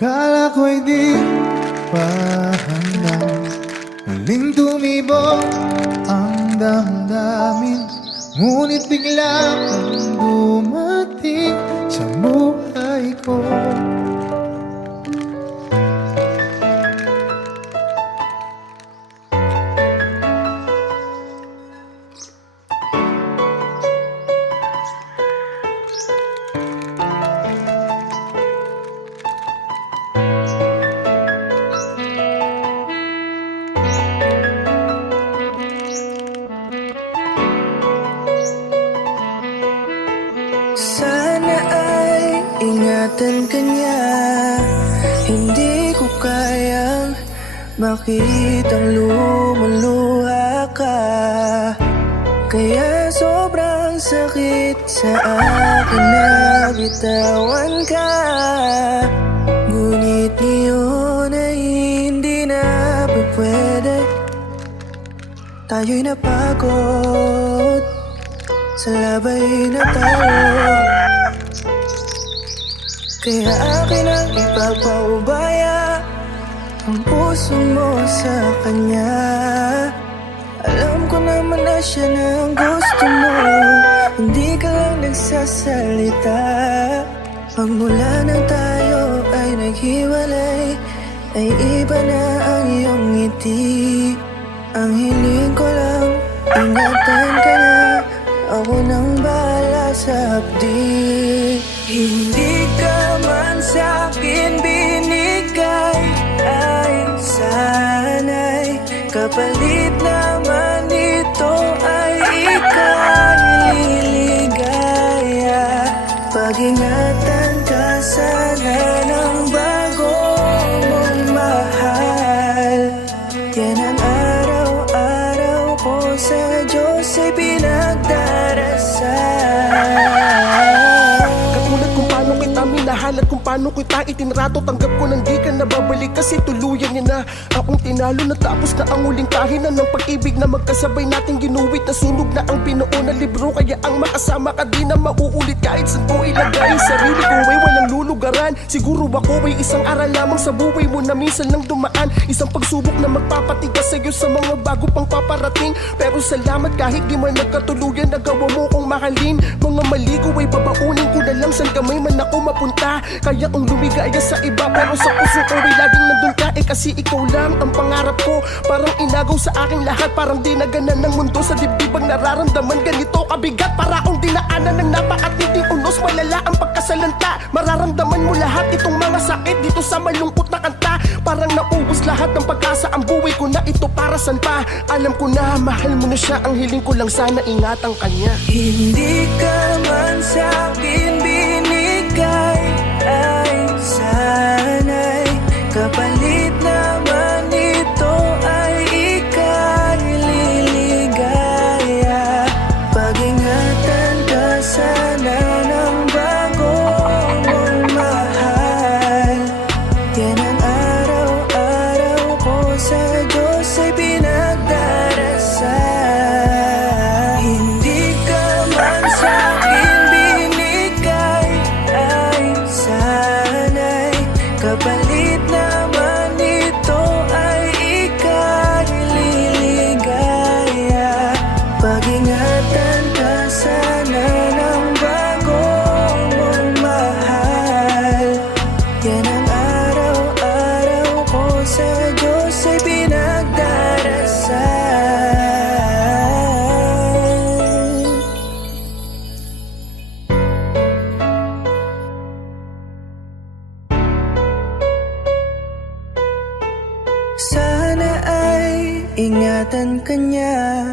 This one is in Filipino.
Kala ko'y di pa handa, muling tumibok ang damdamin. Ngunit bigla kang dumating sa buhay ko. Sana ay ingatan ka niya. Hindi ko kayang makitang lumuluha ka. Kaya sobrang sakit sa akin na bitawan ka. Ngunit ngayon ay hindi na pwede. Tayo'y napagod sa labay na tayo. Kaya akin ang ipapaubaya ang puso mo sa kanya. Alam ko naman na siya na ang gusto mo. Hindi ka lang nagsasalita. Pagmula nang tayo ay naghiwalay, ay iba na ang iyong ngiti. Ang hiling ko lang, ingatan ka na. Ako nang bahala sa hapdi. Hindi ka man sa'kin binigay, ay sana'y kapalit naman ito ay ika'y liligaya. Pag-ingatan ka sana ng bago mong mahal. Yan ang araw-araw ko sa Diyos ay katulad kung paano kita minahal at kung paano kita itinrato. Tanggap ko nang di ka nababalik kasi tuluyan niya na akong tinalo. Natapos na ang huling kahinan ng pag-ibig na magkasabay nating ginuwit. Nasunog na ang binuo na libro, kaya ang makasama ka di na mauulit. Kahit saan ko ilagay sarili ko ay walang lulugaran. Siguro ako ay isang aral lamang sa buhay mo na minsan lang dumaan. Isang pagsubok na magpapatigas sa'yo sa mga bago pang paparating. Pero salamat kahit di man nagkatuluyan, nagawa mo kong mahalin. Mga mali ko ay babaunin ko na lang saan kamay man ako mapunta. Kaya kong lumigaya sa iba pero sa puso ko ay laging nandun ka. Kasi ikaw lang ang pangarap ko. Parang inagaw sa aking lahat, parang dinaganan ng mundo. Sa dibdib ang nararamdaman ganito kabigat. Para akong dinaanan ng napakatinding unos. Malala ang pagkasalanta, mararamdaman mo lahat itong mga sakit dito sa malungkot na kanta. Parang naubos lahat ng pag-asa, ang buhay ko na ito para saan pa. Alam ko na mahal mo na siya, ang hiling ko lang sana ingatan kanya. Hindi ka man sa'kin binigay, ay sana'y kapalit naman ito ay ika'y liligaya. Pag-ingatan ka sana ng bago mong mahal. Yan ang araw-araw ko sa Diyos ay pinagdarasal. Hindi ka man sa'kin binigay, ay sana'y kapalit naman ito ay ika'y liligaya. Pag-ingatan ka sana ng bago mong mahal. Yan ang araw-araw ko sa Diyos ay pinagdarasal. Sana ay ingatan ka niya.